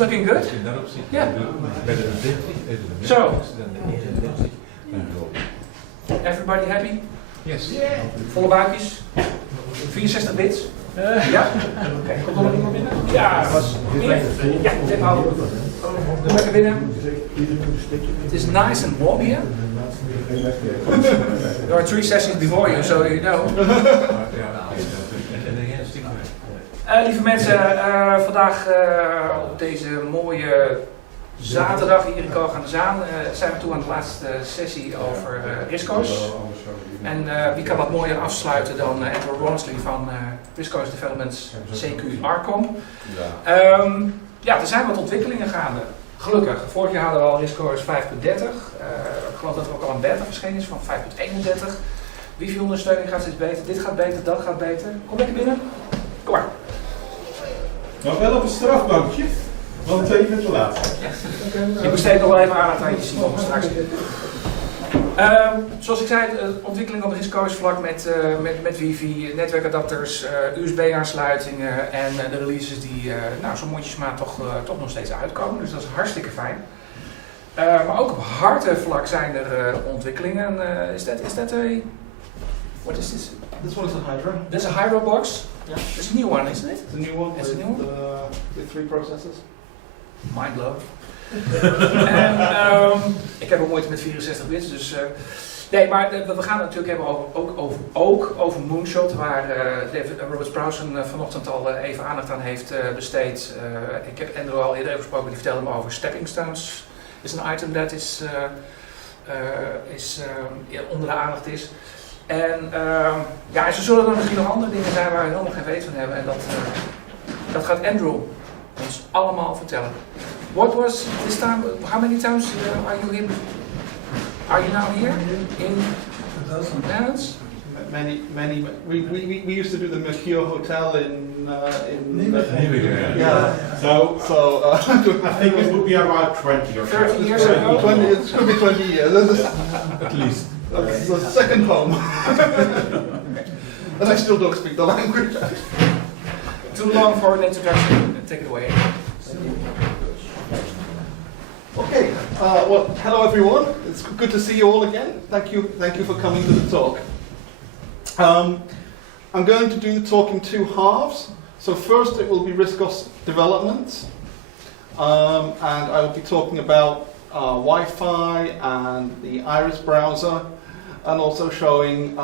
looking good. Yeah. So, everybody happy? Yes. Yeah. Volle buikjes? 64 bits? Ja? Oké, komt er nog iemand binnen? Ja, was ja, Tim houden. Kom lekker binnen. Het is nice and warm hier. There are 3 sessions before you, so you know. Lieve mensen, vandaag op deze mooie zaterdag hier in Koog aan de Zaan zijn we toe aan de laatste sessie over risico's. En wie kan wat mooier afsluiten dan Andrew Ronsley van Risk Developments CQ Arcom. Ja, er zijn wat ontwikkelingen gaande. Gelukkig. Vorig jaar hadden we al Risk 5.30. Ik geloof dat er ook al een beta verschenen is van 5.31. Wifi-ondersteuning gaat steeds beter. Dit gaat beter, dat gaat beter. Kom lekker binnen. Kom maar. Maar wel op een strafbankje, want je bent te laat. Je besteedt nog wel even aandacht aan je Simon straks. Zoals ik zei, ontwikkeling op risico's-vlak met wifi, netwerkadapters, USB-aansluitingen en de releases die zo mondjesmaat toch nog steeds uitkomen. Dus dat is hartstikke fijn. Maar ook op hardware-vlak zijn er ontwikkelingen. Is dat een... What is this? This one is a Hydra. This is a Hydra box? Yeah. It's a new one, isn't it? It's a new one with 3 processors. Mind blown. En ik heb ook moeite met 64 bits, dus... nee, maar we gaan het natuurlijk hebben ook over Moonshot, waar Robert Sprousen vanochtend al even aandacht aan heeft besteed. Ik heb Andrew al eerder gesproken, die vertelde me over stepping stones. Is een item dat onder de aandacht is. En zo zullen er misschien nog andere dingen zijn waar we helemaal geen weet van hebben. En dat gaat Andrew ons allemaal vertellen. What was this time? How many times are you here? Are you now here in Netherlands? Many. We used to do the Mercure Hotel in yeah. So I think it would be about 20 or 30 years ago. 20. It could be 20 years. At least. That's the second home. And I still don't speak the language. Too long for an introduction. Take it away. Okay. Well, hello everyone. It's good to see you all again. Thank you for coming to the talk. I'm going to do the talk in 2 halves. So first it will be Risk development, and I will be talking about Wi-Fi and the Iris browser, and also showing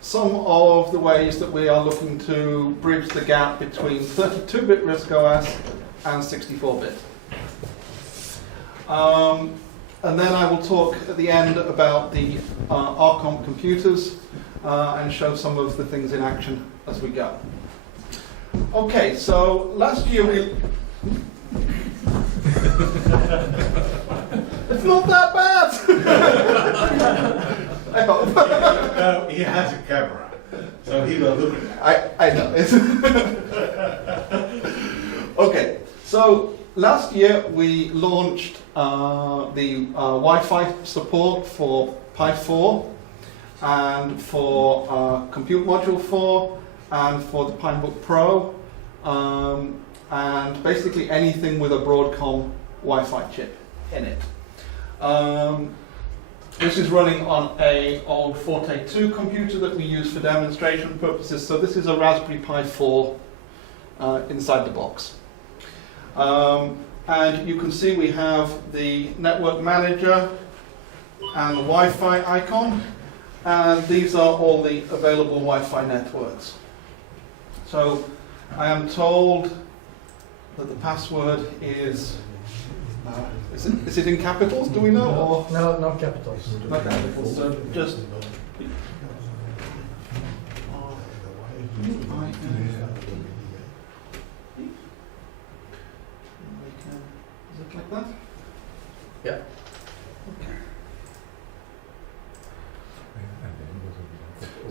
some of the ways that we are looking to bridge the gap between 32-bit RISC-OS and 64-bit. And then I will talk at the end about the Arcom computers and show some of the things in action as we go. Okay, so last year we... It's not that bad! I hope. No, he has a camera, so he will look at that. I know. Okay, so last year we launched the Wi-Fi support for Pi 4 and for Compute Module 4 and for the Pinebook Pro and basically anything with a Broadcom Wi-Fi chip in it. This is running on an old Forte 2 computer that we use for demonstration purposes. So this is a Raspberry Pi 4 inside the box. And you can see we have the network manager and the Wi-Fi icon. And these are all the available Wi-Fi networks. So I am told that the password is it in capitals, do we know? Or? No, not capitals. Not capitals, so just... Is it like that? Yeah. Okay.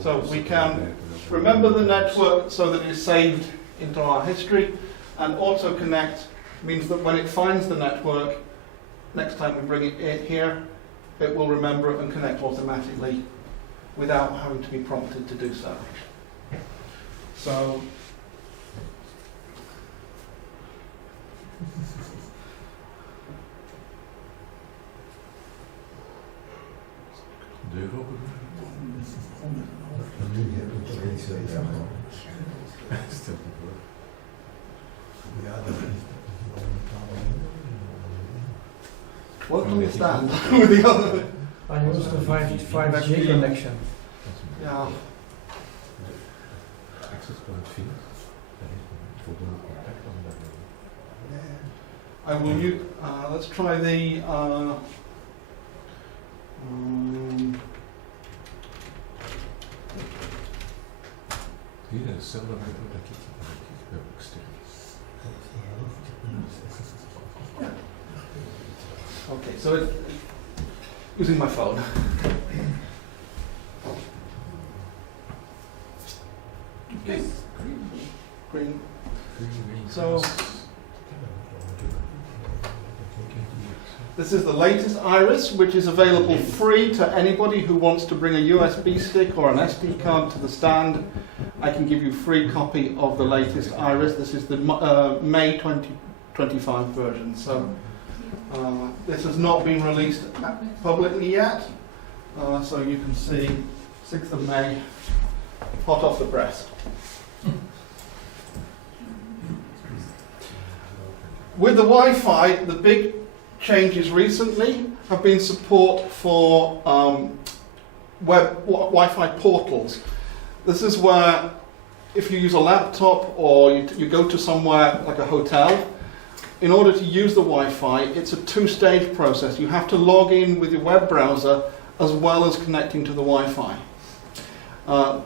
So we can remember the network so that it's saved into our history, and auto connect means that when it finds the network, next time we bring it in here, it will remember it and connect automatically without having to be prompted to do so. So What can we stand with the other? I use the 5G connection. Yeah. I will use, let's try the, okay, so using my phone. Okay. Green. So this is the latest Iris, which is available free to anybody who wants to bring a USB stick or an SD card to the stand. I can give you a free copy of the latest Iris. This is the May 2025 version. So this has not been released publicly yet. So you can see 6th of May, hot off the press. With the Wi-Fi, the big changes recently have been support for web Wi-Fi portals. This is where, if you use a laptop or you go to somewhere like a hotel, in order to use the Wi-Fi, it's a two-stage process. You have to log in with your web browser as well as connecting to the Wi-Fi.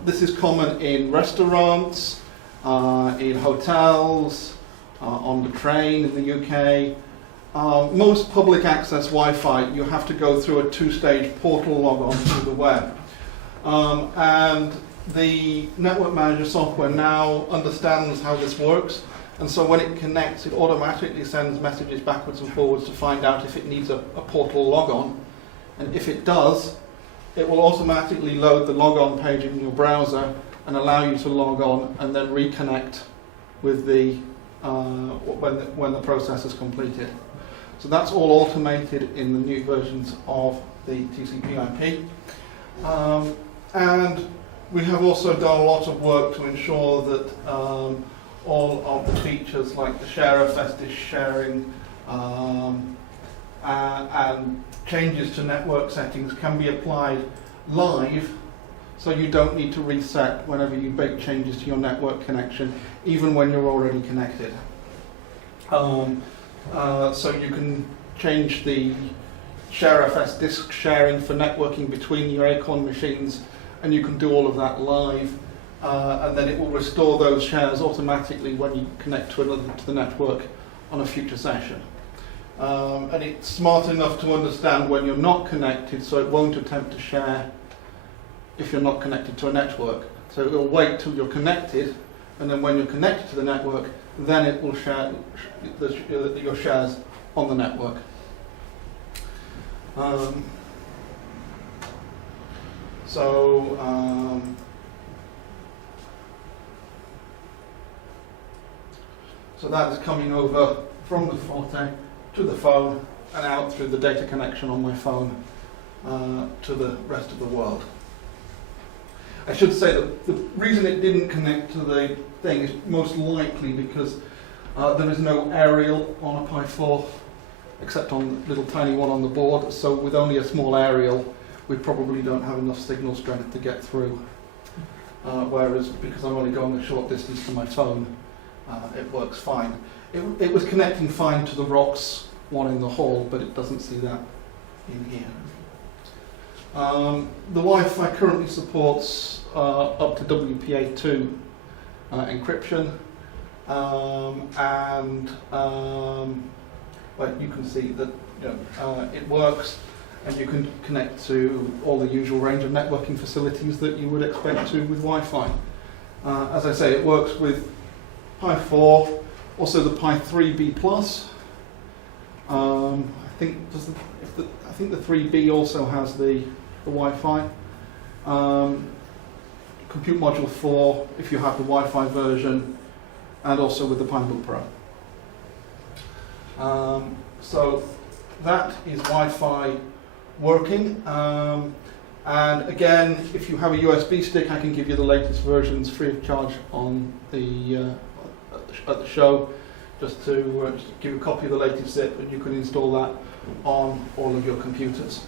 This is common in restaurants, in hotels, on the train in the UK. Most public access Wi-Fi, you have to go through a two-stage portal logon through the web. And the network manager software now understands how this works, and so when it connects, it automatically sends messages backwards and forwards to find out if it needs a portal logon. And if it does, it will automatically load the logon page in your browser and allow you to log on and then reconnect with the when the process is completed. So that's all automated in the new versions of the TCP/IP. And we have also done a lot of work to ensure that all of the features like the ShareFS disk sharing and changes to network settings can be applied live, so you don't need to reset whenever you make changes to your network connection, even when you're already connected. So you can change the ShareFS disk sharing for networking between your Acorn machines, and you can do all of that live, and then it will restore those shares automatically when you connect to the network on a future session. And it's smart enough to understand when you're not connected, so it won't attempt to share if you're not connected to a network. So it will wait till you're connected, and then when you're connected to the network, then it will share your shares on the network. So that is coming over from the Forte to the phone and out through the data connection on my phone to the rest of the world. I should say that the reason it didn't connect to the thing is most likely because there is no aerial on a Pi 4 except on the little tiny one on the board, so with only a small aerial we probably don't have enough signal strength to get through. Whereas because I'm only going a short distance to my phone, it works fine. It was connecting fine to the ROX one in the hall, but it doesn't see that in here. The Wi-Fi currently supports up to WPA2 encryption, well, you can see that it works, and you can connect to all the usual range of networking facilities that you would expect to with Wi-Fi. As I say, it works with Pi 4, also the Pi 3B Plus. I think the 3B also has the Wi-Fi. Compute Module 4 if you have the Wi-Fi version, and also with the Pinebook Pro. So that is Wi-Fi working. And again, if you have a USB stick, I can give you the latest versions free of charge on the at the show, just to give you a copy of the latest zip, and you can install that on all of your computers.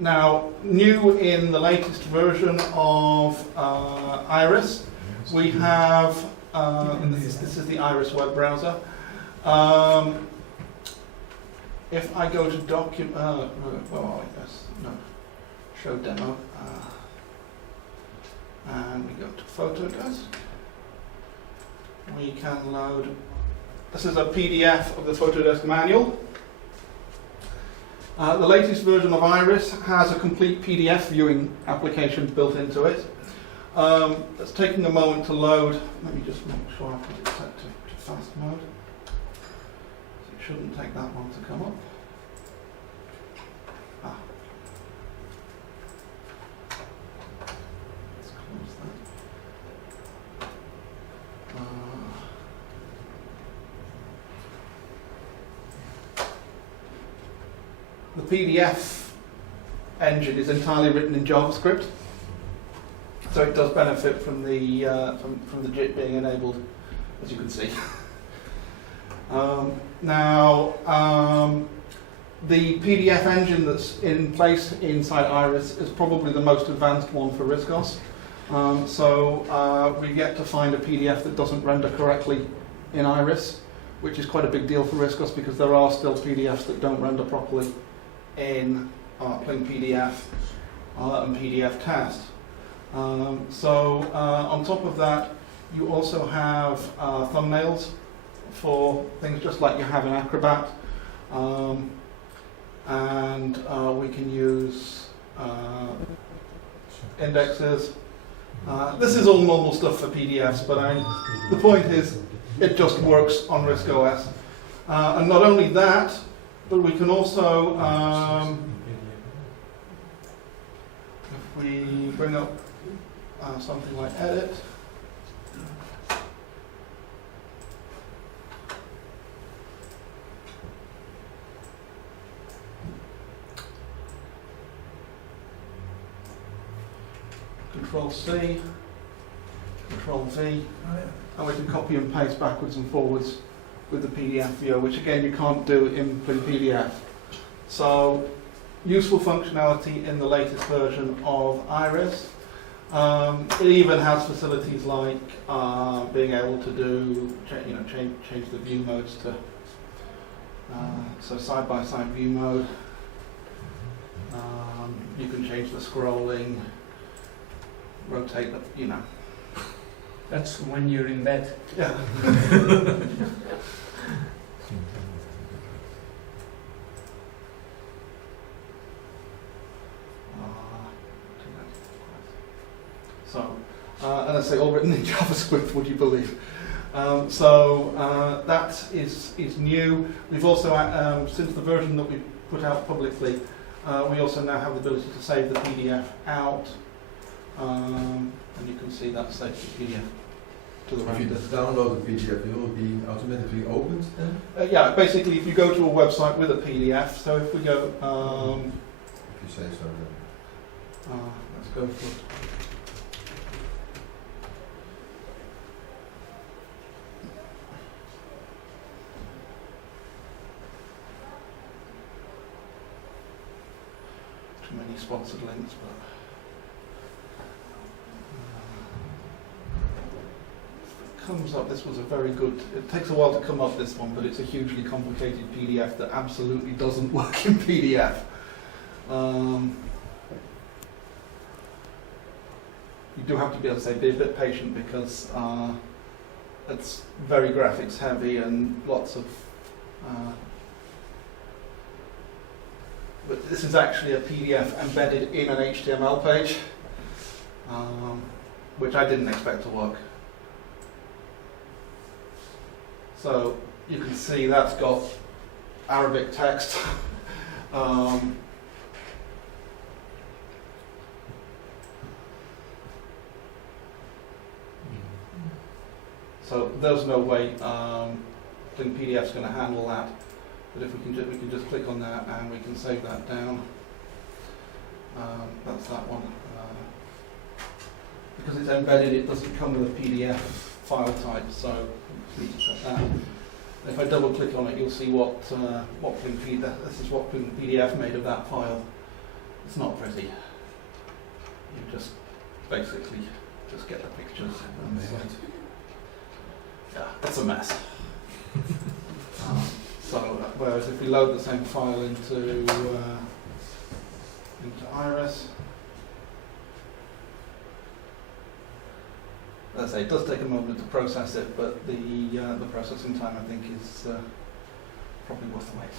Now, new in the latest version of Iris, we have, and this is the Iris web browser. If I go to document, show demo, and we go to Photodesk, we can load, this is a PDF of the Photodesk manual. The latest version of Iris has a complete PDF viewing application built into it. It's taking a moment to load. Let me just make sure I put it set to fast mode. It shouldn't take that long to come up. Let's close that. The PDF engine is entirely written in JavaScript, so it does benefit from the from the JIT being enabled, as you can see. The PDF engine that's in place inside Iris is probably the most advanced one for Riscos. We've yet to find a PDF that doesn't render correctly in Iris, which is quite a big deal for Riscos because there are still PDFs that don't render properly in Plain PDF and PDF Test. On top of that, you also have thumbnails for things just like you have in Acrobat. We can use indexes. This is all normal stuff for PDFs, but the point is it just works on RISC-OS. And not only that, but we can also, if we bring up something like edit, Control-C, Control-V, and we can copy and paste backwards and forwards with the PDF viewer, which again you can't do in PDF. So, useful functionality in the latest version of Iris. It even has facilities like being able to do, change the view modes to so side-by-side view mode. You can change the scrolling, rotate the, That's when you're in bed. Yeah. And I say all written in JavaScript, would you believe? That is new. We've also, since the version that we put out publicly, we also now have the ability to save the PDF out. And you can see that saved the PDF to the If you render. download the PDF, it will be automatically opened then? Yeah, basically if you go to a website with a PDF, so if we go, If you say so then. let's go for too many sponsored links, but comes up. This was a very good, it takes a while to come up, this one, but it's a hugely complicated PDF that absolutely doesn't work in PDF. You do have to be able to say, be a bit patient because it's very graphics heavy and lots of but this is actually a PDF embedded in an HTML page, which I didn't expect to work. So you can see that's got Arabic text. So there's no way Plain PDF's going to handle that. But if we can just click on that and we can save that down. That's that one. Because it's embedded, it doesn't come with a PDF file type, so you need to set that. If I double click on it, you'll see what this is what PDF made of that file. It's not pretty. You just basically just get the pictures. And yeah, it's a mess. So whereas if we load the same file into Iris, as I say, it does take a moment to process it, but the processing time I think is probably worth the wait.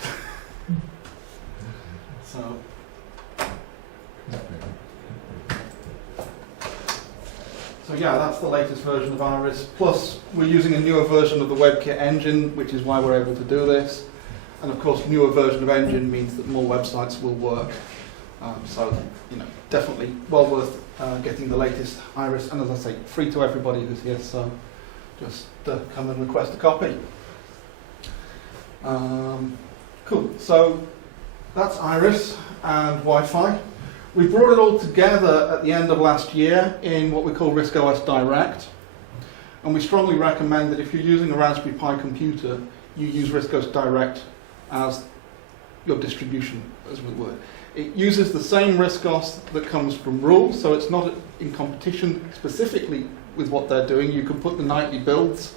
So. So yeah, that's the latest version of Iris. Plus, we're using a newer version of the WebKit engine, which is why we're able to do this. And of course, newer version of engine means that more websites will work. So, definitely well worth getting the latest Iris. And as I say, free to everybody who's here. So just come and request a copy. Cool. So that's Iris and Wi-Fi. We brought it all together at the end of last year in what we call RISC-OS Direct. And we strongly recommend that if you're using a Raspberry Pi computer, you use RISC-OS Direct as your distribution, as we would. It uses the same RISC-OS that comes from rules, so it's not in competition specifically with what they're doing. You can put the nightly builds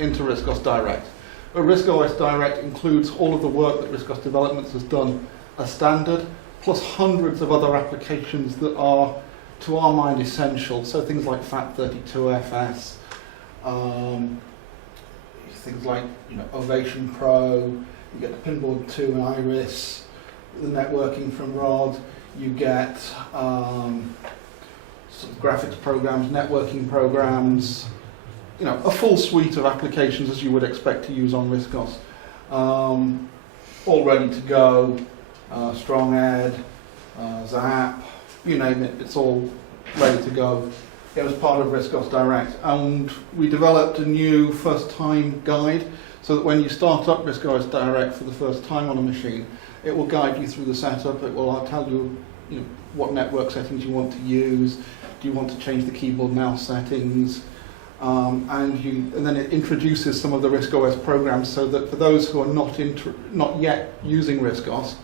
into RISC-OS Direct. But RISC-OS Direct includes all of the work that RISC-OS Developments has done as standard, plus hundreds of other applications that are, to our mind, essential. So things like FAT32FS, things like Ovation Pro, you get the Pinboard 2 and Iris, the networking from Rod, you get some graphics programs, networking programs, a full suite of applications as you would expect to use on RISC-OS. All ready to go. Strong Ed, Zap, you name it, it's all ready to go. It was part of RISC-OS Direct, and we developed a new first-time guide so that when you start up RISC-OS Direct for the first time on a machine, it will guide you through the setup. It will tell you, what network settings you want to use. Do you want to change the keyboard mouse settings? And then it introduces some of the RISC-OS programs so that for those who are not yet using RISC-OS,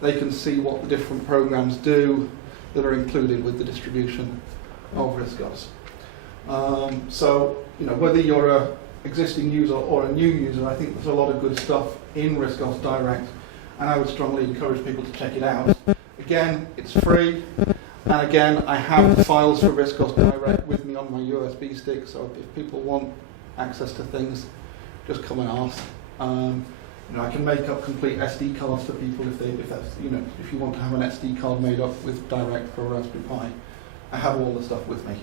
they can see what the different programs do that are included with the distribution of RISC-OS. So, whether you're an existing user or a new user, I think there's a lot of good stuff in RISC-OS Direct, and I would strongly encourage people to check it out. Again, it's free, and again, I have the files for RISC-OS Direct with me on my USB stick, so if people want access to things, just come and ask. I can make up complete SD cards for people if you want to have an SD card made up with Direct for a Raspberry Pi. I have all the stuff with me.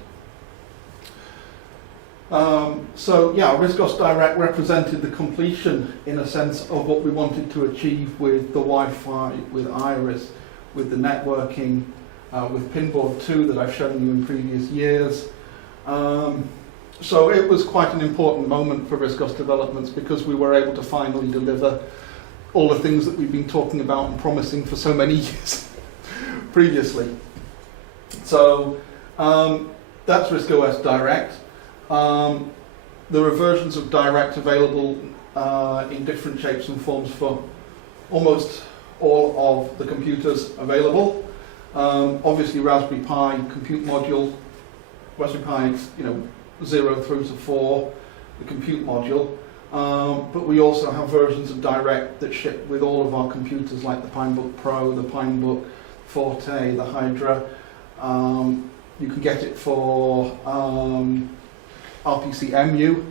So yeah, RISC-OS Direct represented the completion, in a sense, of what we wanted to achieve with the Wi-Fi, with Iris, with the networking, with Pinboard 2 that I've shown you in previous years. So it was quite an important moment for RISC-OS Developments because we were able to finally deliver all the things that we've been talking about and promising for so many years previously. So that's RISC-OS Direct. There are versions of Direct available in different shapes and forms for almost all of the computers available. Obviously Raspberry Pi compute module, Raspberry Pi 0 through to 4, the compute module, but we also have versions of Direct that ship with all of our computers, like the Pinebook Pro, the Pinebook Forte, the Hydra. You can get it for RPC-MU.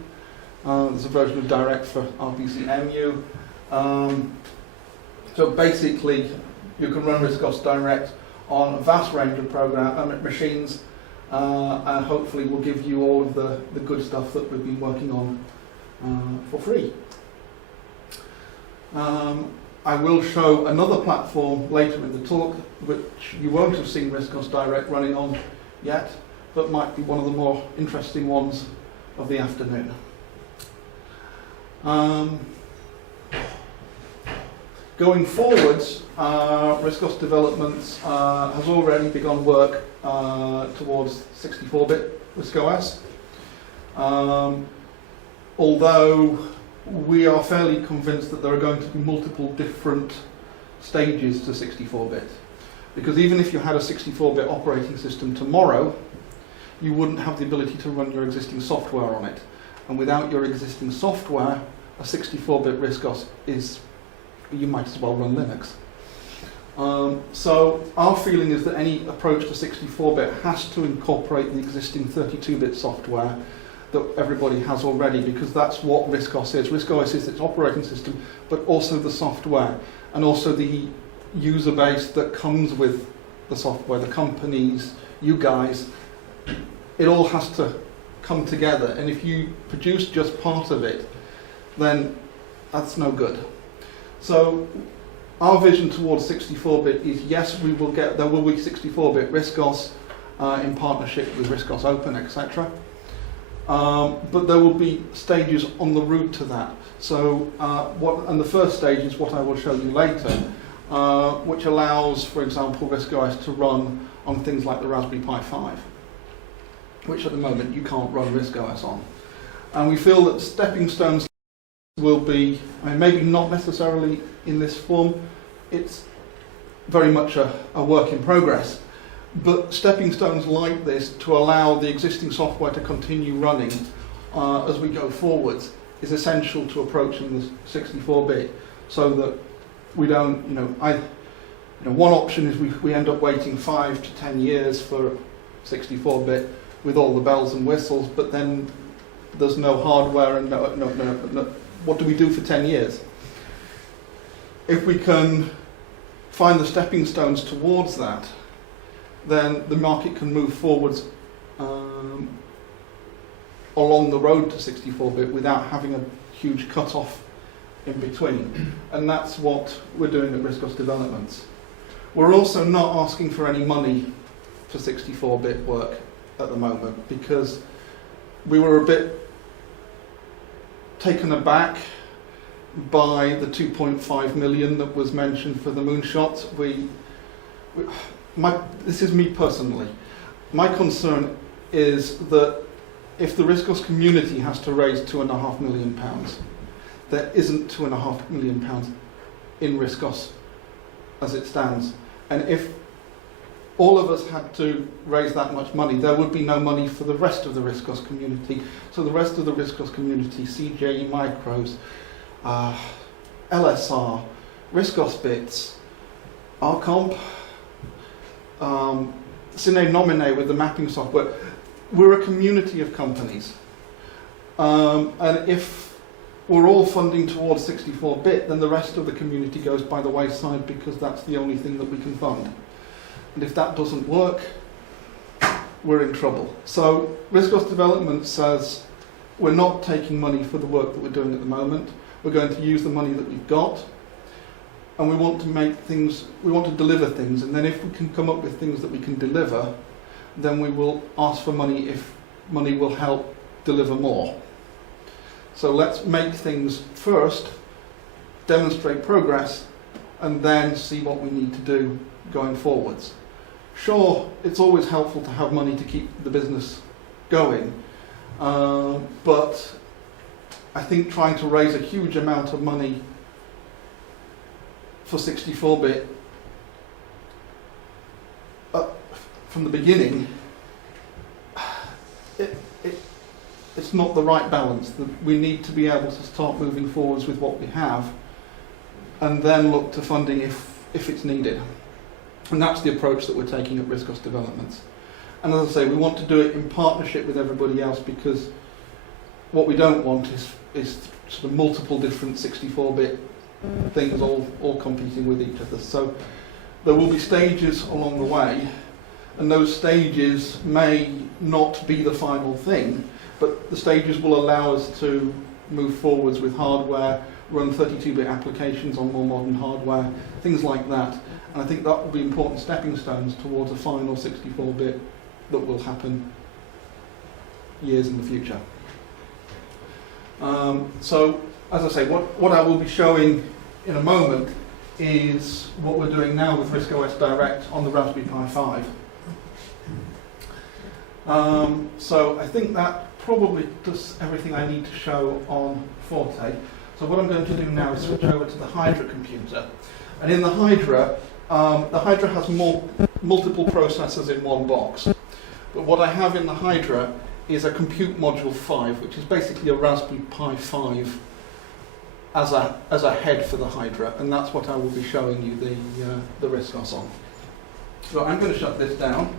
There's a version of Direct for RPC-MU. So basically, you can run RISC-OS Direct on a vast range of machines, and hopefully will give you all of the good stuff that we've been working on for free. I will show another platform later in the talk, which you won't have seen RISC-OS Direct running on yet, but might be one of the more interesting ones of the afternoon. Going forwards, RISC-OS Developments has already begun work towards 64-bit RISC-OS. Although we are fairly convinced that there are going to be multiple different stages to 64-bit. Because even if you had a 64-bit operating system tomorrow, you wouldn't have the ability to run your existing software on it. And without your existing software, a 64-bit RISC-OS is, you might as well run Linux. So our feeling is that any approach to 64-bit has to incorporate the existing 32-bit software that everybody has already, because that's what RISC-OS is. RISC-OS is its operating system, but also the software, and also the user base that comes with the software, the companies, you guys. It all has to come together, and if you produce just part of it, then that's no good. So our vision towards 64-bit is, yes, there will be 64-bit RISC-OS in partnership with RISC-OS Open, etc. But there will be stages on the route to that. So and the first stage is what I will show you later, which allows, for example, RISC-OS to run on things like the Raspberry Pi 5, which at the moment you can't run RISC-OS on. And we feel that stepping stones will be, I mean, maybe not necessarily in this form, it's very much a work in progress, but stepping stones like this to allow the existing software to continue running as we go forwards is essential to approaching the 64-bit, so that we don't, one option is we end up waiting 5 to 10 years for 64-bit with all the bells and whistles, but then there's no hardware and no. What do we do for 10 years? If we can find the stepping stones towards that, then the market can move forwards along the road to 64-bit without having a huge cut-off in between. And that's what we're doing at RISC-OS Developments. We're also not asking for any money for 64-bit work at the moment, because we were a bit taken aback by the 2.5 million that was mentioned for the moonshot. This is me personally. My concern is that if the RISC-OS community has to raise £2.5 million, there isn't £2.5 million in RISC-OS as it stands. And if all of us had to raise that much money, there would be no money for the rest of the RISC-OS community. So the rest of the RISC-OS community, CJE Micros, LSR, RISC-OS Bits, RComp, Sine Nomine with the mapping software, we're a community of companies. And if we're all funding towards 64-bit, then the rest of the community goes by the wayside, because that's the only thing that we can fund. And if that doesn't work, we're in trouble. So RISC-OS Development says we're not taking money for the work that we're doing at the moment. We're going to use the money that we've got, and we want to make things, we want to deliver things, and then if we can come up with things that we can deliver, then we will ask for money if money will help deliver more. So let's make things first, demonstrate progress, and then see what we need to do going forwards. Sure, it's always helpful to have money to keep the business going, but I think trying to raise a huge amount of money for 64-bit from the beginning, it's not the right balance. We need to be able to start moving forwards with what we have, and then look to funding if it's needed. And that's the approach that we're taking at RISC-OS Developments. And as I say, we want to do it in partnership with everybody else, because what we don't want is sort of multiple different 64-bit things all competing with each other. So there will be stages along the way, and those stages may not be the final thing, but the stages will allow us to move forwards with hardware, run 32-bit applications on more modern hardware, things like that. And I think that will be important stepping stones towards a final 64-bit that will happen years in the future. So, as I say, what I will be showing in a moment is what we're doing now with RISC-OS Direct on the Raspberry Pi 5. So I think that probably does everything I need to show on Forte. So what I'm going to do now is switch over to the Hydra computer. And in the Hydra has multiple processors in one box. But what I have in the Hydra is a Compute Module 5, which is basically a Raspberry Pi 5 as a head for the Hydra, and that's what I will be showing you the RISC-OS on. So I'm going to shut this down.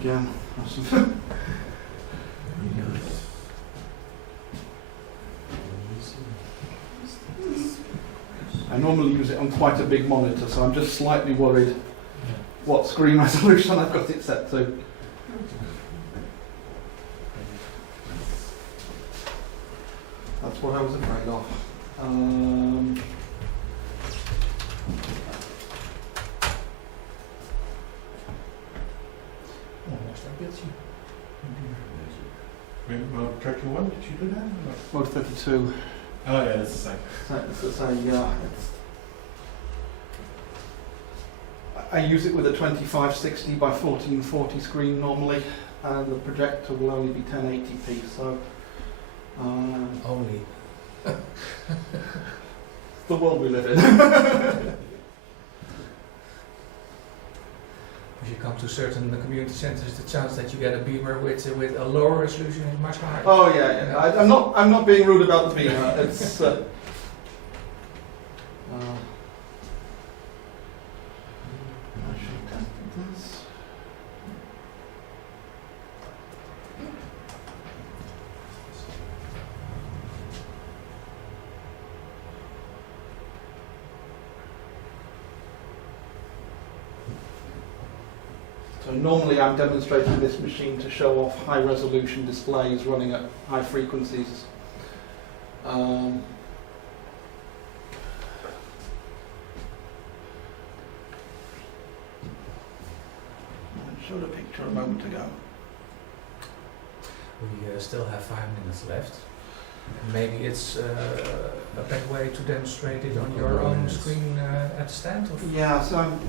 Again, I normally use it on quite a big monitor, so I'm just slightly worried what screen resolution I've got it set to. That's what I was afraid of. Well, tracking 1, did you do that? Mode 32. Oh yeah, that's the same. I use it with a 2560 by 1440 screen normally, and the projector will only be 1080p. So Only. the world we live in. If you come to certain community centers, the chance that you get a beamer with a lower resolution is much higher. Oh yeah. I'm not being rude about the beamer. It's. I should test this. So normally I'm demonstrating this machine to show off high resolution displays running at high frequencies. I showed a picture a moment ago. We still have 5 minutes left. Maybe it's a better way to demonstrate it on your own screen at the stand? Or? Yeah, so I'm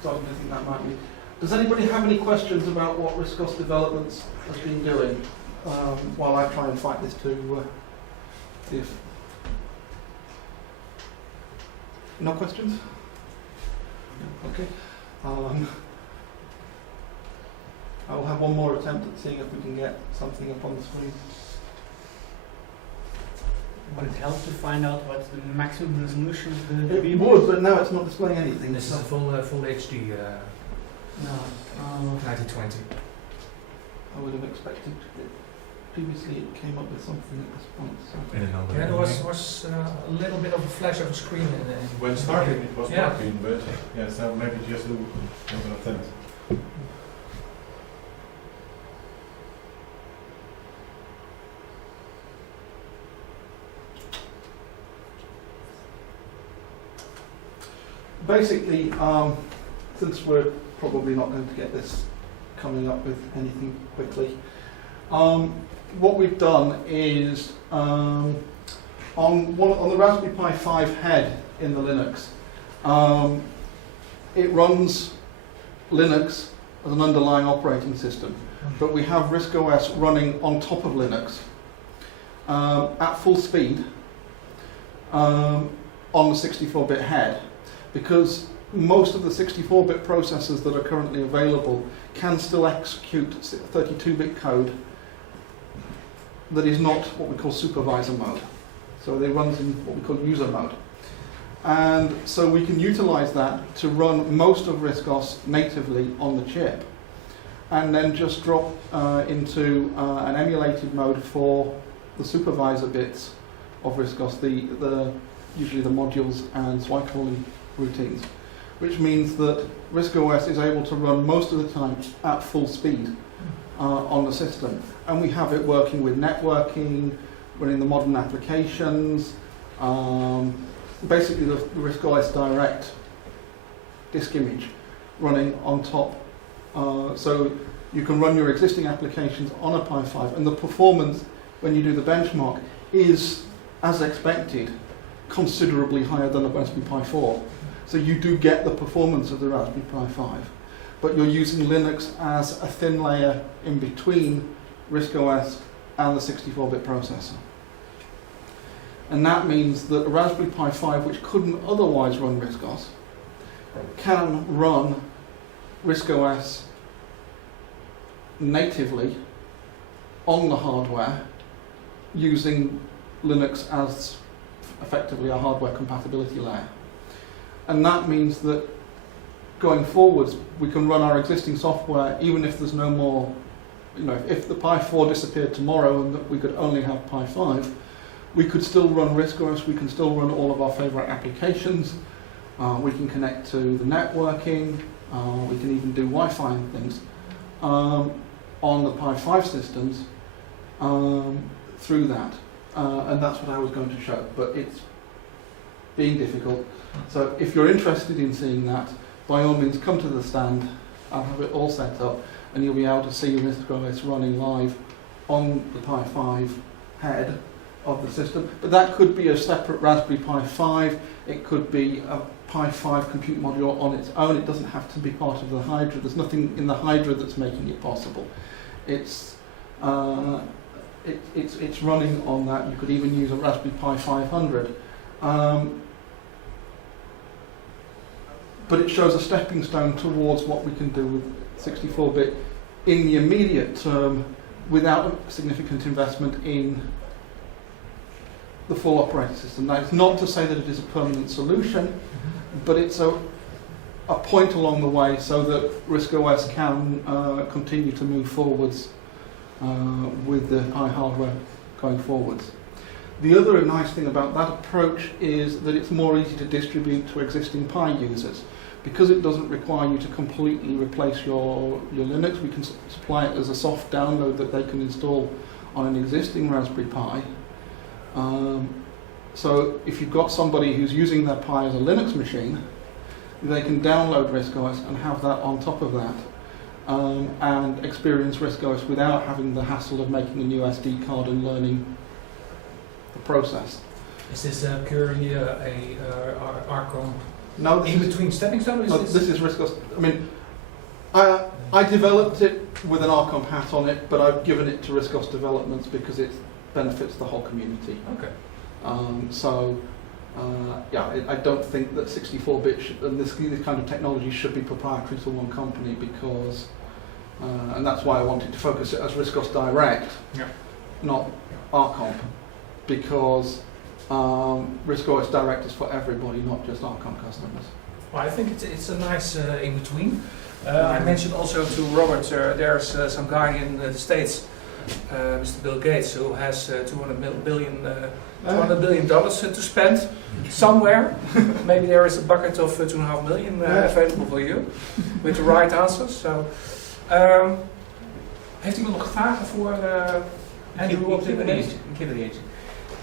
starting to think that might be. Does anybody have any questions about what RISC-OS Developments has been doing while I try and fight this to see if... No questions? Okay. I will have one more attempt at seeing if we can get something up on the screen. Would it help to find out what the maximum resolution of the It beamer would, is? but now it's not displaying anything. This is a full HD No. 1920. I would have expected it. Previously it came up with something at this point. So. Yeah, there was a little bit of a flash of a screen. When starting it was Yeah. working, but yeah, so maybe just do another attempt. Basically, since we're probably not going to get this coming up with anything quickly, what we've done is on the Raspberry Pi 5 head in the Linux, it runs Linux as an underlying operating system, but we have RISC-OS running on top of Linux at full speed on the 64-bit head. because most of the 64-bit processors that are currently available can still execute 32-bit code that is not what we call supervisor mode. So it runs in what we call user mode. And so we can utilize that to run most of RISC-OS natively on the chip, and then just drop into an emulated mode for the supervisor bits of RISC-OS, usually the modules and swipe calling routines, which means that RISC-OS is able to run most of the time at full speed on the system. And we have it working with networking, running the modern applications, basically the RISC-OS direct disk image running on top. So you can run your existing applications on a Pi 5, and the performance when you do the benchmark is, as expected, considerably higher than a Raspberry Pi 4. So you do get the performance of the Raspberry Pi 5, but you're using Linux as a thin layer in between RISC-OS and the 64-bit processor. And that means that a Raspberry Pi 5, which couldn't otherwise run RISC-OS, can run RISC-OS natively on the hardware using Linux as effectively a hardware compatibility layer. And that means that going forwards, we can run our existing software even if there's no more, if the Pi 4 disappeared tomorrow and that we could only have Pi 5, we could still run RISC-OS, we can still run all of our favorite applications, we can connect to the networking, we can even do Wi-Fi and things on the Pi 5 systems through that. And that's what I was going to show, but it's being difficult. So if you're interested in seeing that, by all means come to the stand. I'll have it all set up and you'll be able to see RISC-OS running live on the Pi 5 head of the system. But that could be a separate Raspberry Pi 5, it could be a Pi 5 compute module on its own. It doesn't have to be part of the Hydra. There's nothing in the Hydra that's making it possible. It's running on that. You could even use a Raspberry Pi 500. But it shows a stepping stone towards what we can do with 64-bit in the immediate term without a significant investment in the full operating system. Now, it's not to say that it is a permanent solution, but it's a point along the way so that RISC-OS can continue to move forwards with the Pi hardware going forwards. The other nice thing about that approach is that it's more easy to distribute to existing Pi users. Because it doesn't require you to completely replace your Linux, we can supply it as a soft download that they can install on an existing Raspberry Pi. So if you've got somebody who's using their Pi as a Linux machine, they can download RISC-OS and have that on top of that, and experience RISC-OS without having the hassle of making a new SD card and learning the process. Is this purely a ARCOM No, in between stepping stone? This is RISC-OS. I mean, I developed it with an ARCOM hat on it, but I've given it to RISC-OS developments because it benefits the whole community. Okay. I don't think that 64-bit and this kind of technology should be proprietary to one company because, and that's why I wanted to focus it as RISC-OS Direct, not ARCOM, because RISC-OS Direct is for everybody, not just ARCOM customers. Well, I think it's a nice in-between. I mentioned also to Robert, there's some guy in the States, Mr. Bill Gates, who has $200 billion to spend somewhere. Maybe there is a bucket of 2.5 million available for you, with the right answers. So, heeft iemand nog vragen voor Andrew op dit moment? Give it the age.